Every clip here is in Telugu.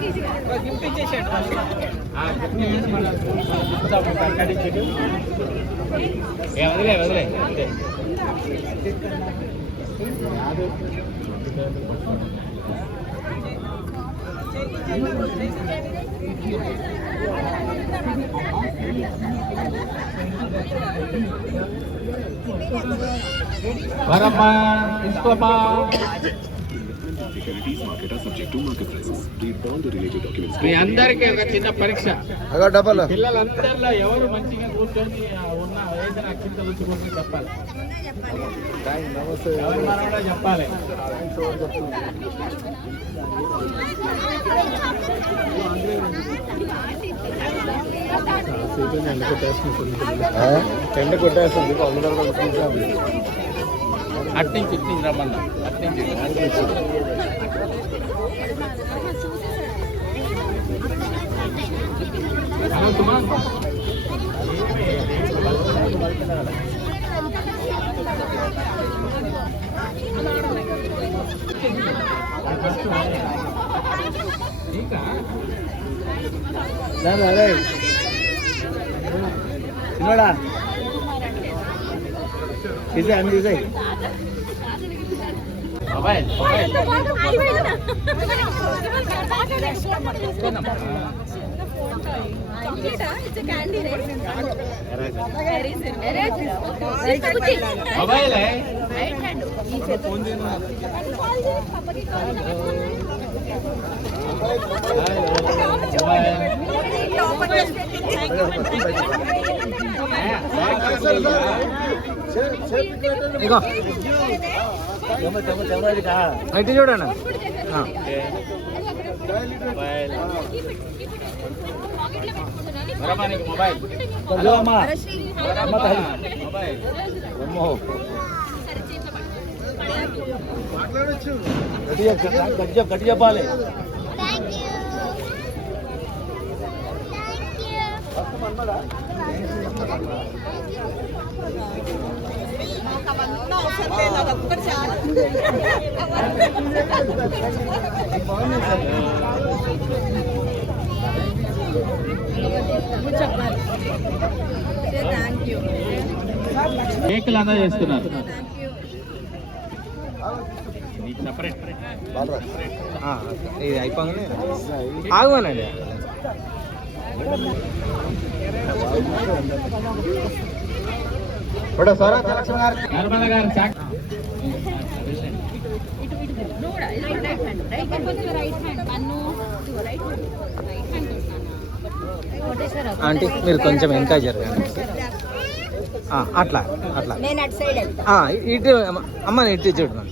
గిఫ్ట్ ఇచ్చేసాడు వదిలే వదిలే అంతే వరమ్మా తీసుకోమ్మా మీ అందరికీ ఒక చిన్న పరీక్ష పిల్లలందరిలో ఎవరు మంచిగా కూర్చొని ఉన్న ఏదైనా కింద కూర్చోని చెప్పాలి ఎవరు మనం కూడా చెప్పాలి ఎండ కొట్టేస్తుంది అట్నుంచి ఇట్నుంచి రమ్మన్నా అట్నుంచి చిన్నోడా తీసే అన్ని తీసే మొబైల్ మొబైల్ అయితే చూడండి మొబైల్ గట్టి చెప్పాలి కేకులు అందా చేస్తున్నారు సపరేట్ ఇది అయిపోగానే ఆగమనండి నర్మల గారు ఆంటీ మీరు కొంచెం ఇంకా జరగండి అట్లా అట్లా ఇటు అమ్మ ఇటు చూడు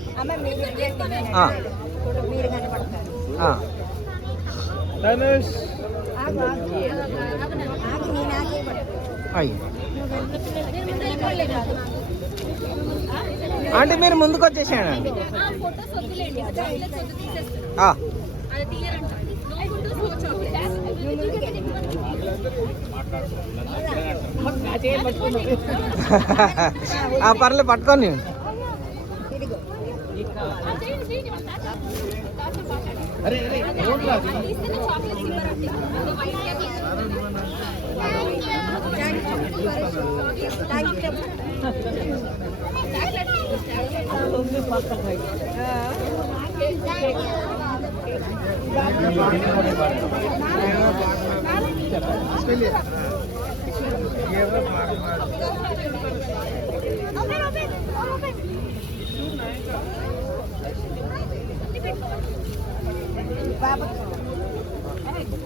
అంటే మీరు ముందుకు వచ్చేసాడు పర్లే పట్టుకోండి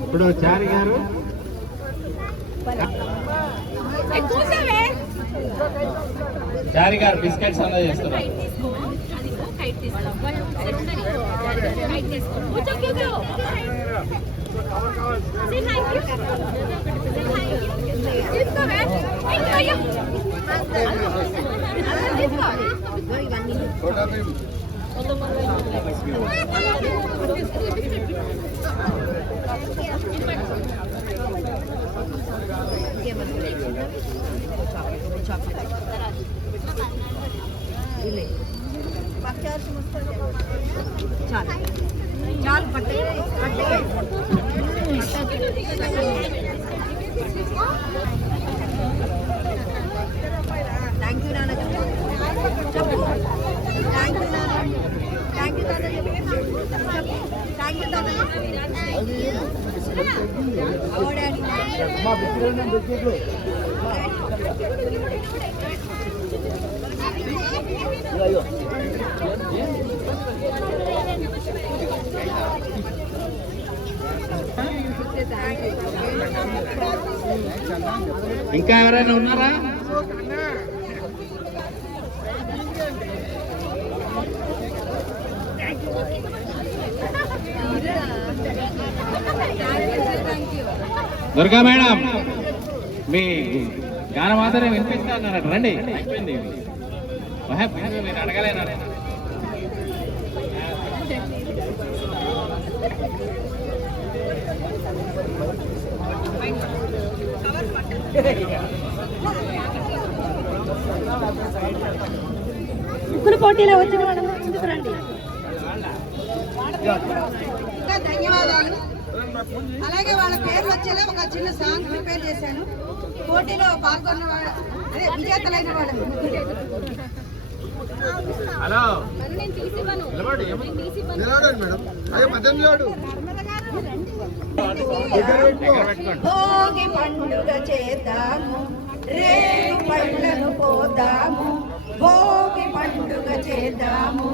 ఇప్పుడు చారి గారు చారి గారు బిస్కెట్స్ అలా చేస్తున్నారు. चाल पट्टे ఇంకా ఎవరైనా ఉన్నారా? దుర్గా మేడం, మీ జ్ఞానమాతనే వినిపిస్తా అన్నారు, రండి. అయిపోయింది, మీరు అడగలేనా? ముగ్గురు పోటీలో వచ్చిన వాళ్ళందరూ ముందుకు రండి. ధన్యవాదాలు. అలాగే వాళ్ళ పేర్లు వచ్చేలా ఒక చిన్న సాంగ్ ప్రిపేర్ చేశాను. పోటీలో పాల్గొన్న అదే విజేతలైన వాళ్ళని హలో భోగి పండుగ చేద్దాము, రేగు పళ్ళను పోదాము. భోగి పండుగ చేద్దాము,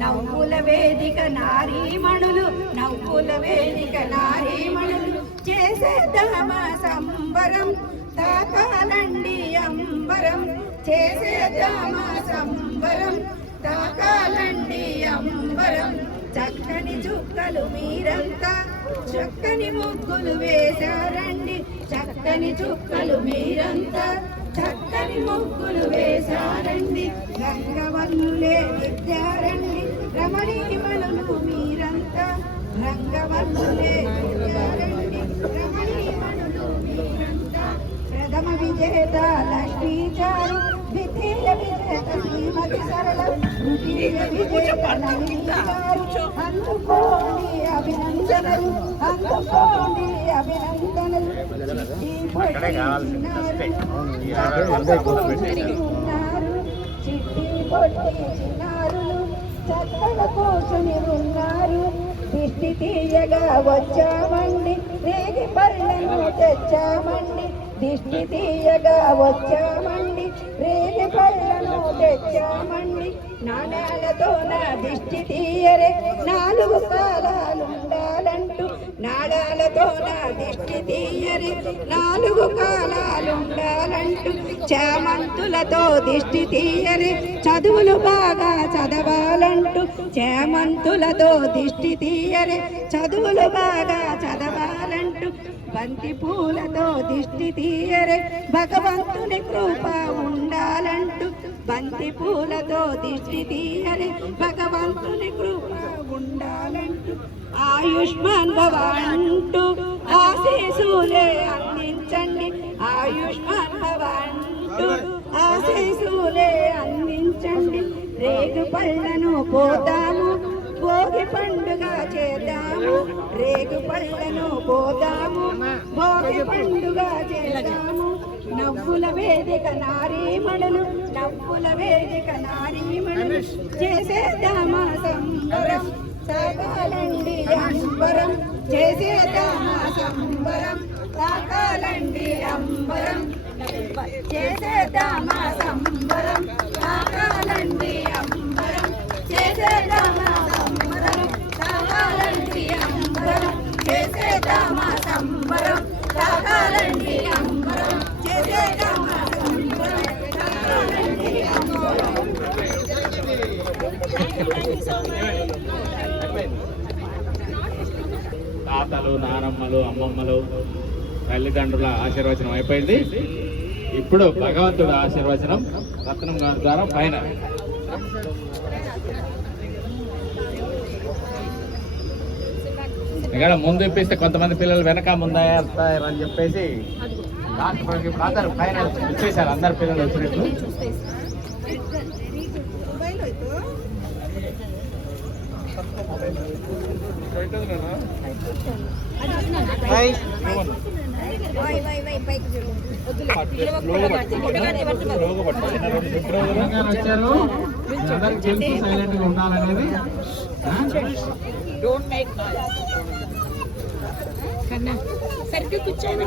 నవ్వుల వేదిక నారీమణులు, నవ్వుల వేదిక నారీమణులు చేసేద్దామా సంబరం. తాకాలండి అంబరం, చేసేద్దామా సంబరం. తాకాలండి అంబరం. చక్కని చుక్కలు మీరంతా, చక్కని ముగ్గులు వేశారండి. చక్కని చుక్కలు మీరంతా, చక్కని ముగ్గులు వేశారండి. రంగవల్లులే విద్యారండి, రమణీమణులు మీరంతా. రంగవల్లులే విద్యారండి, రమణీమణులు మీరంతా. ప్రథమ విజేత లక్ష్మీ చారు, ద్వితీయ విజేత శ్రీమతి సరళ, తృతీయ విజేత నళిని గారు. అందుకోండి అభినందనలు, అందుకోండి అభినందనలు. చిట్టి పొట్టి చిన్నారులు చక్కల కూర్చుని ఉన్నారు. దిష్టి తీయగా వచ్చామండి, రేగి పళ్ళను తెచ్చామండి. దిష్టి తీయగా వచ్చామండి, రేగి పళ్ళను తెచ్చామండి. నాణాలతో నా దిష్టి తీయరే, 4 కాలాలుండాలంటూ. నాణాలతో నా దిష్టి తీయరే, 4 కాలాలుండాలంటూ. చామంతులతో దిష్టి తీయరే, చదువులు బాగా చదవాలంటూ. చామంతులతో దిష్టి తీయరే, చదువులు బాగా చదవాలంటూ. బంతి పూలతో దిష్టి తీయరే, భగవంతుని కృప ఉండాలంటూ. బంతి పూలతో దిష్టి తీయరే, భగవంతుని కృప ఉండాలంటూ. ఆయుష్మాన్ భవ అంటూ ఆశీసులే అందించండి. ఆయుష్మాన్ భవ అంటూ ఆశీసులే అందించండి. రేగు పళ్ళను పోతాము, భోగి పండుగ చేద్దాము. రేగు పళ్ళను పోతాము, భోగి పండుగ చేద్దాము. నవ్వుల వేదిక నారీమణులు, నవ్వుల వేదిక నారీమణులు చేసేద్దామా సంబరం. సాగాలండి అంబరం, చేసేద్దామా సంబరం. సాగాలండి అంబరం, చేసేద్దామా సంబరం. సాగాలండి అంబరం, చేసేద్దామా సంబరం. సాగాలండి అంబరం, చేసేద్దామా సంబరం. సాగాలండి అంబరం, చేసేద్దామా సంబరం. సాగాలండి అంబరం. తాతలు, నానమ్మలు, అమ్మమ్మలు, తల్లిదండ్రుల ఆశీర్వచనం అయిపోయింది. ఇప్పుడు భగవంతుడి ఆశీర్వచనం రత్నం గారి ద్వారా పైన. ఇక్కడ ముందు ఇప్పిస్తే కొంతమంది పిల్లలు వెనక ముందని చెప్పేసి ఖాతారు పైన ఇచ్చేసారు. అందరు పిల్లలు వచ్చినట్లు. వచ్చారు, అందరికి తెలుసు సైలెంట్ గా ఉండాలనేది. సరిగ్గా కూర్చోండి.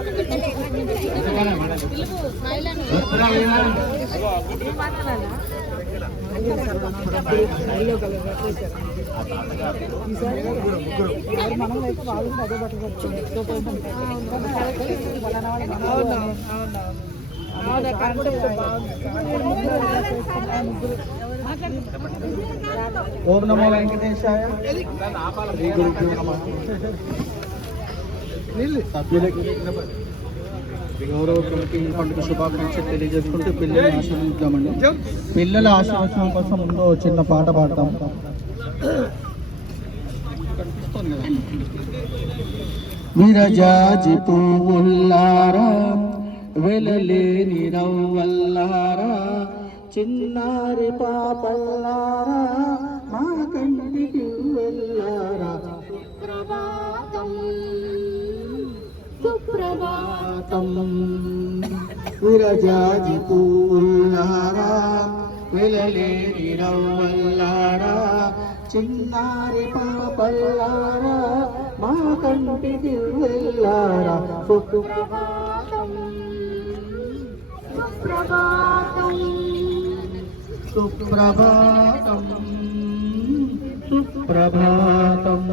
ఓం నమో వెంకటేశాయ. సభ్యులకి గౌరవ కమిటీ పండుగ శుభాకాంక్షలు తెలియజేసుకుంటూ పిల్లల్ని ఆశీర్వదిద్దామండి. పిల్లల ఆశీర్వచనం కోసం ముందు చిన్న పాట పాడతాం. విరజాజి పువ్వుల్లారా వెలలేని రవ్వల్లారా చిన్నారి పాపల్లారా మా కంటికి వెళ్ళారా సుప్రభాతం సుప్రభాతం. విరజాజి పువ్వుల్లారా వెలలేని రవ్వల్లారా చిన్నారి పాపల్లారా మా కంటికి వెళ్ళారా సుప్రభాతం సుప్రభాతం సుప్రభాతం సుప్రభాతం.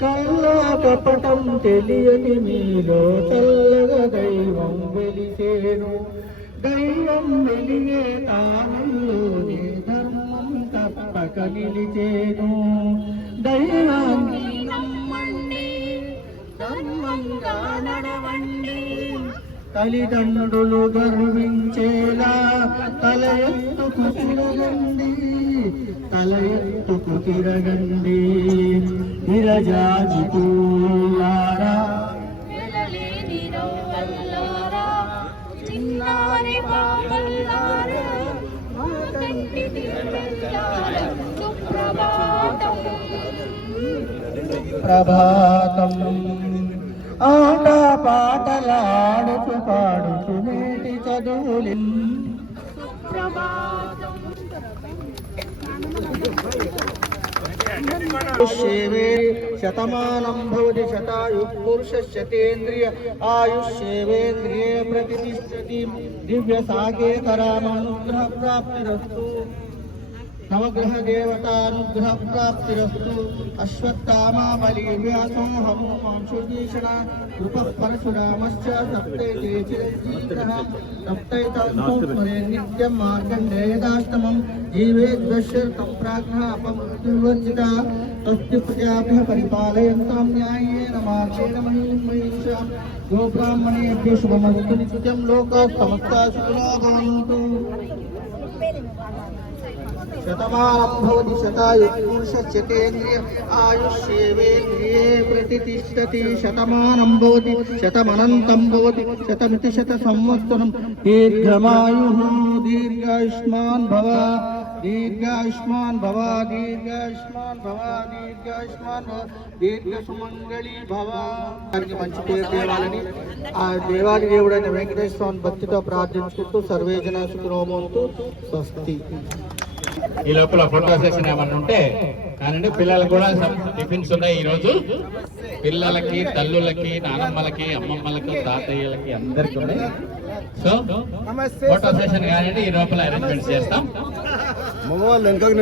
కల్లా కపటం తెలియని మీలో చల్లగా దైవం వెలిసేను. దైవం వెలిగే తానులోనే ధర్మం తప్పక నిలిచేను. దైవాన్ని నమ్మండి ధర్మంగా నడవండి. తల్లిదండ్రులు గర్వించేలా తల ఎత్తుకు తిరగండి తల ఎత్తుకు తిరగండి. విరజాజి పూలారా వెలలేని రవ్వల్లారా చిన్నారి పాపల్లారా మా కంటికి వెళ్ళారా సుప్రభాతం ప్రభాతం. ఆట పాటలాడుచు పాడుచు నేటి చదువులి సుప్రభాతం శతమానం భవతి శతాయు పురుష శతేంద్రియ ఆయుష్యేవేంద్రియే ప్రతిష్టతి. దివ్య సాకేతరామనుగ్రహ ప్రాప్తిరస్తు. నవగ్రహ దేవతానుగ్రహ ప్రాప్తిరస్తు. అశ్వత్థామా బలి వ్యాసో హనుమాంశుభీషణ కృప పరశురామశ్చ సప్తైతే చిరంజీవినః. సప్తైతం సంస్మరే నిత్యం మార్కండేయదాష్టమం జీవేద్వశ్యర్థం ప్రాజ్ఞా అపమృత్యువర్జితా. తస్య ప్రజాభ్యః పరిపాలయంతాం న్యాయేన మార్గేణ మహీషాం. గోబ్రాహ్మణేభ్యో శుభమస్తు నిత్యం. లోకాః సమస్తాః సుఖినో భవంతు. శతమానం భవతి శతాయు పురుష శతేంద్రియ ఆయుష్యేవేంద్రియే ప్రతిష్టతి. శతమానం భవతి శతమనంతం భవతి శతమితి శత సంవత్సరం. దీర్ఘమాయుః దీర్ఘాయుష్మాన్ భవ దీర్ఘాయుష్మాన్ భవ దీర్ఘాయుష్మాన్ భవ దీర్ఘాయుష్మాన్ భవ దీర్ఘ సుమంగళి భవ. వారికి మంచి పేరు తేవాలని ఆ దేవాది దేవుడైన వెంకటేశ్వర స్వామి భక్తితో ప్రార్థించుకుంటూ సర్వే జనా సుఖినో భవంతు. స్వస్తి. ఈ లోపల ఫోటో సెషన్ ఏమన్నా ఉంటే కానీ పిల్లలకు కూడా టిఫిన్స్ ఉన్నాయి ఈ రోజు. పిల్లలకి తల్లులకి నానమ్మలకి అమ్మమ్మలకి తాతయ్యలకి అందరికి ఉన్నాయి. సో ఫోటో సెషన్ కానీ ఈ లోపల అరేంజ్మెంట్ చేస్తాం. శంకర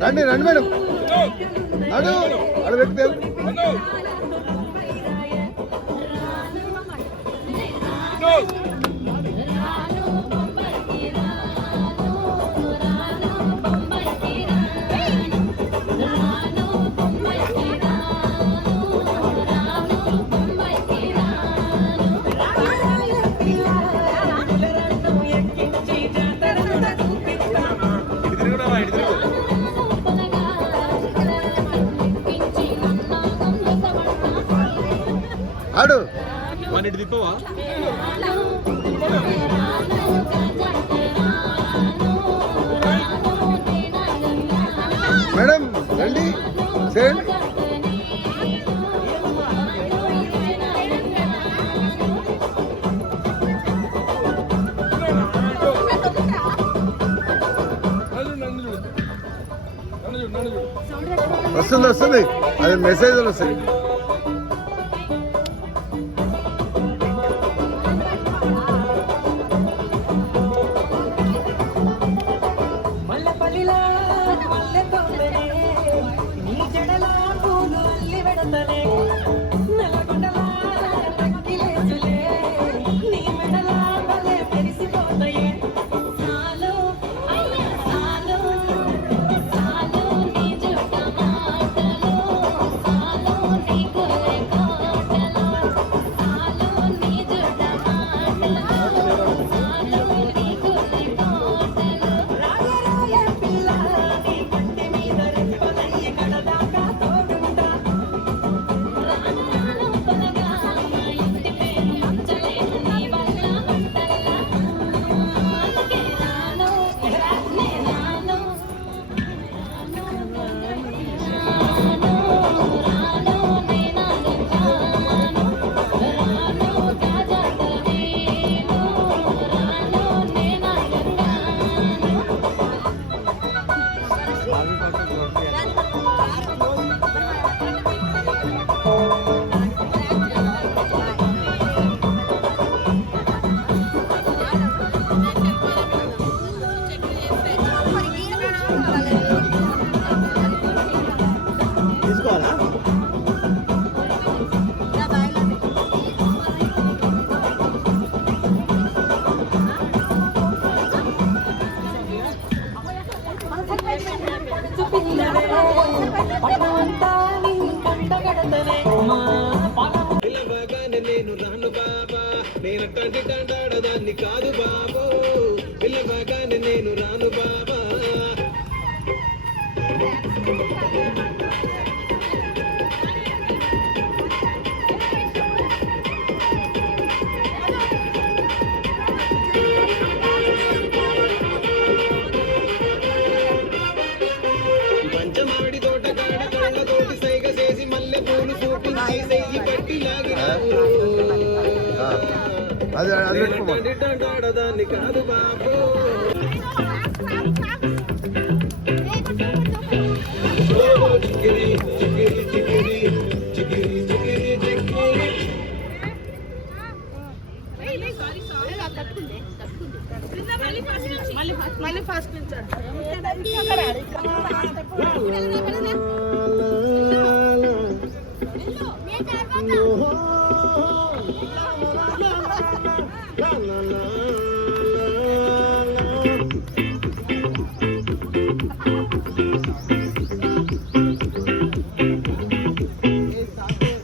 రండి రండి మేడం అడు అడు వ్యక్తి ఆడు మన ఇటు తిప్పవా మేడం రండి చేయండి వస్తుంది వస్తుంది అది మెసేజ్ వస్తుంది సాలో నేనట్టంటి టాడాడదాన్ని కాదు బాబు పిల్లబాగానే నేను రాను బాబా పంచమాడి తోట కాడ కళ్ళతోటి సైగ చేసి మల్లె పూలు చూపించి సెయ్యి పట్టి లాగినాడదాన్ని కాదు బాబు చిక్కిరి చిక్కిరి చిక్కిరి చిక్కిరి చిక్కిరి చిక్కిరి మళ్ళీ ఫస్ట్ నుంచి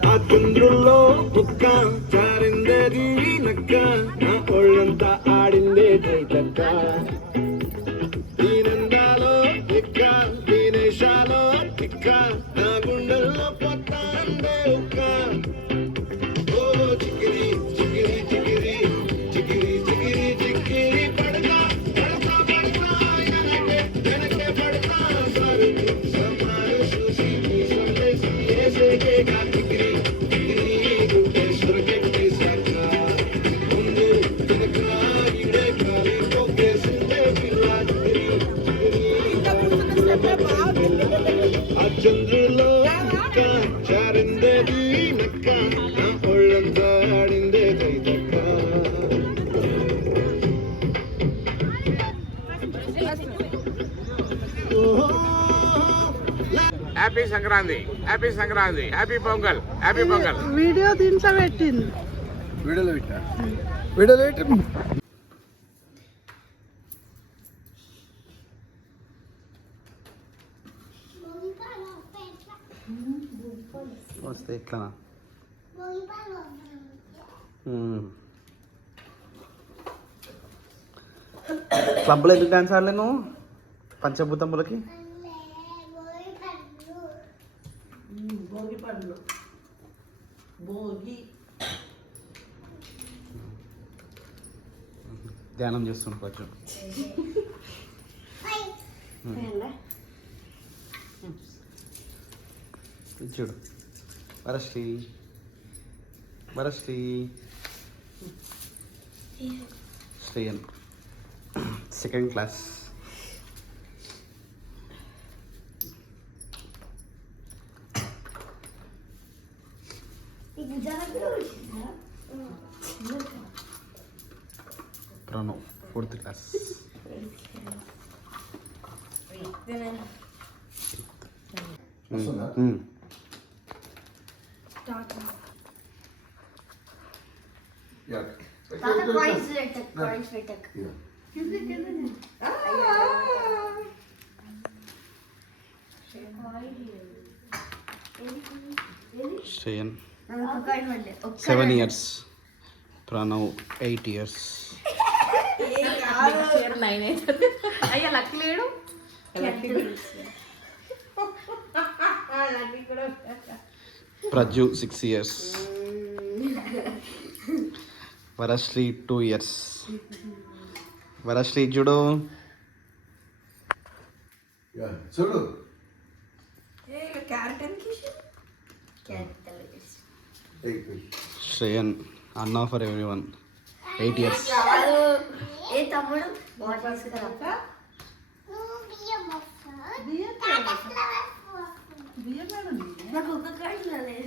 ఆ చంద్రుల్లో బుక్క చారిందది నక్క నా ఒళ్ళంతా ఆడిందే చైతక్క దీనందాలో ఎక్క దీనేశాలో తిక్క నా గుండెల్లో పొత్తాందే ఉక్క ఓ చిక్కిరి చిక్కిరి చిక్కిరి చిక్కిరి చిక్కిరి చిక్కిరి పడతా పడతా పడతా వెనకే పడతా సరుకు సమారు చూసి సందేశి ఏసేకే కా చిక్కిరి చిక్కిరి గుండేశ్వర కెట్టి సక్క ముందు వెనక ఇడే కాలి పొగేసిందే పిల్ల ఆ చంద్రులో నక్క చారిందేది నక్క నా ఒళ్ళంతా ఆడిందే కైతక్క happy Sankranti happy Sankranti happy Pongal happy Pongal video దీంట్లో పెట్టింది వీడియోలో పెట్టా వీడియోలో పెట్టి వస్తే ఎట్లా క్లబ్లో ఎందుకు డాన్స్ ఆడలే నువ్వు పంచభూతములకి ధ్యానం చేస్తుండు కొంచెం ఇది చూడు Varashri Varashri Shreyan second class Pranav fourth class Shreyan 7 years, Pranav 8 years. అయ్యా లక్ లేడు ప్రజ్జు 6 years. వరశ్రీ 2 years. వరశ్రీ చూడు చూడు శ్రేయన్ అన్నా ఫర్ ఎవ్రీవన్ 8 years. ఏ తమ్ముడు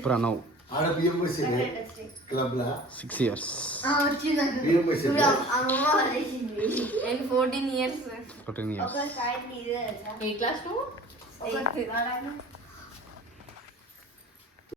ప్రణవ్ ఆడ బియ్యం పోసేది క్లబ్ లా 6 years. బియ్యం పోసేది నేను 14 years 14 years. ఒక సైడ్ ఏ క్లాస్ నువ్వు